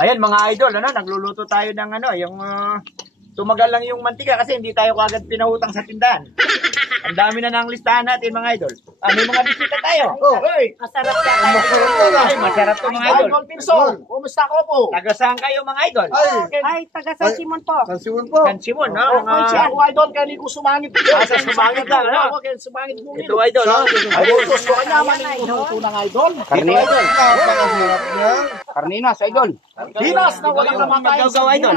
Ayan mga idol, ano, nagluluto tayo ng ano, yung tumagal lang yung mantika kasi hindi tayo kagad pinahutang sa tindahan. Ang dami na ng listahan natin mga idol. May mga bisita tayo. Hoy, Masarap ka tayo. ay, masarap to mga idol. Idol Pinson, kumusta ko po? Taga saan kayo mga idol? Ay, taga San Simon po. San Simon po. San Simon, no? Ako idol, kaya ko sumangit. Sa sumangit lang, ano? Kaya sumangit mo. Ito idol, no? Idol, gusto ka naman yung tunang idol. Karninas. Napakasarap niya. Karninas, idol. Dinas na walang namatayan sa idol.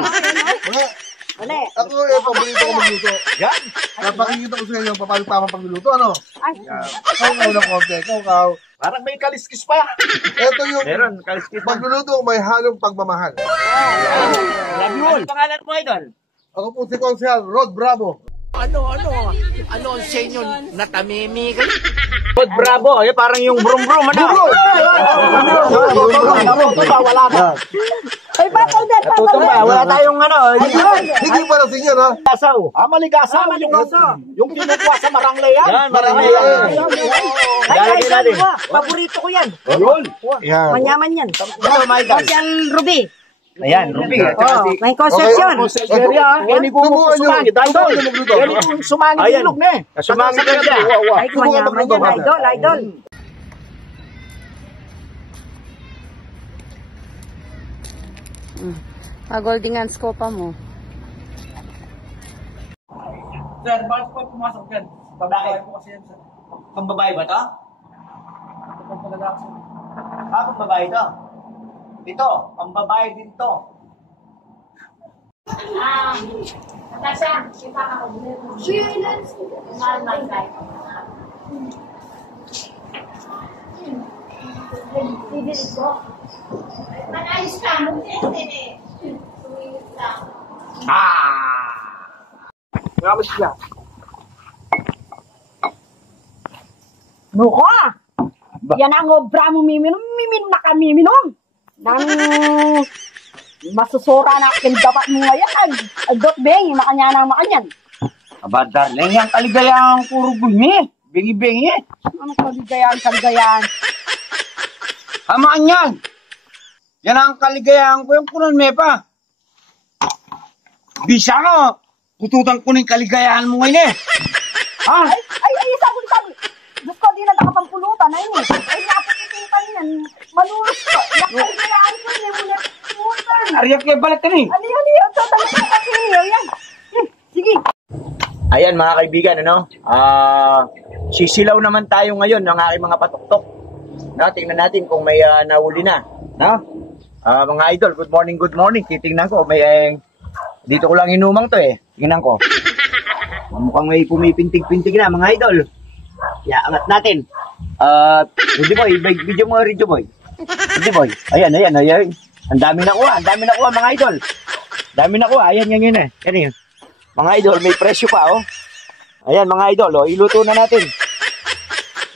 Uli. Ako, paborito ko magluto. Yan. Napakikita ko sa inyo paano tamang pagluluto, ano? Ay, Kaukaw ng konti, kaukaw. Parang may kaliskis pa. Ito yung Meron, kaliskis na. pagluluto may halong pagmamahal. Ano pangalan mo idol? Ako po si Konsehal Rod Bravo. Ano ang sa inyo natamimi kayo? Good, bravo. Ay, parang yung brum-brum, ano? Wala na. ay bato din. Natutong ba? Wala tayong ano. Hindi pa lang sinyan, ha? Kasaw. Maligasaw. Yung kinukuha sa maranglay yan. Yan, marami yan. Lalagyan natin. Paborito ko yan. Yun. Yan. Manyaman yan. Ano, my idol? Yan, Ruby. Ayan, Ruby. Oh, may concession. Yan ko sumangit. Idol. Yan ko sumangit Ayan. ilog na eh. Sumangit na siya. Ay, manyaman yan, idol, idol. Goldingan scopa mo. Sir, bakit po pumasok dyan? Babae po kasi yan, sir. Pambabae ba to? Pambabae to? Ito, pambabae din to. Ngamas siya. Nuko! Yan ang obra mo miminom na kami minom. Nang masusura na akin dapat mo ngayon. Adot beng, makanya na makanyan. Aba, darling, yung kaligayang puro gumi. Bingi-bingi. Ano kaligayahan? Hamaan yan. Yan ang kaligayahan ko yung punon me pa. Bisa ko. Pututan ko ng kaligayahan mo ngayon eh. Ha? Ay, sabi. Diyos ko, di na nakapampulutan. Ay, napapitutan yan. Malulus ko. Nakaligayahan ko yun. Muna. Ariyak kayo balik ka ni. Ano. Tatalo ka kasi niyo. Yan. Sige. Ayan mga kaibigan, ano? Sisilaw naman tayo ngayon ng aking mga patuktok. No, tingnan natin kung may nahuli na. No? Mga idol, good morning. Titingnan ko, may dito ko lang inumang to eh. Tingnan ko. Mukhang may pumipintig-pintig na mga idol. Angat natin. Rudy Boy, video mo Rudy Boy. Rudy Boy. Ayan. Ang dami nakuha mga idol. Ayan yan eh. Yan. Mga idol, may presyo pa oh. Ayan mga idol, oh, iluto na natin.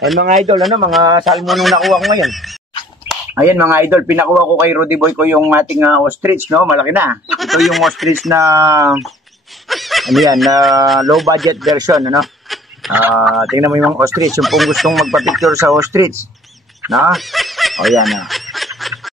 Ayan mga idol, ano, mga salmon nung nakuha ko ngayon. Ayan mga idol, pinakuha ko kay Rudy Boy ko yung ating ostrich, no? Malaki na. Ito yung ostrich na ano yan, na low budget version, ano? Tingnan mo yung ostrich, yung kung gustong magpa-picture sa ostrich. No? O yan,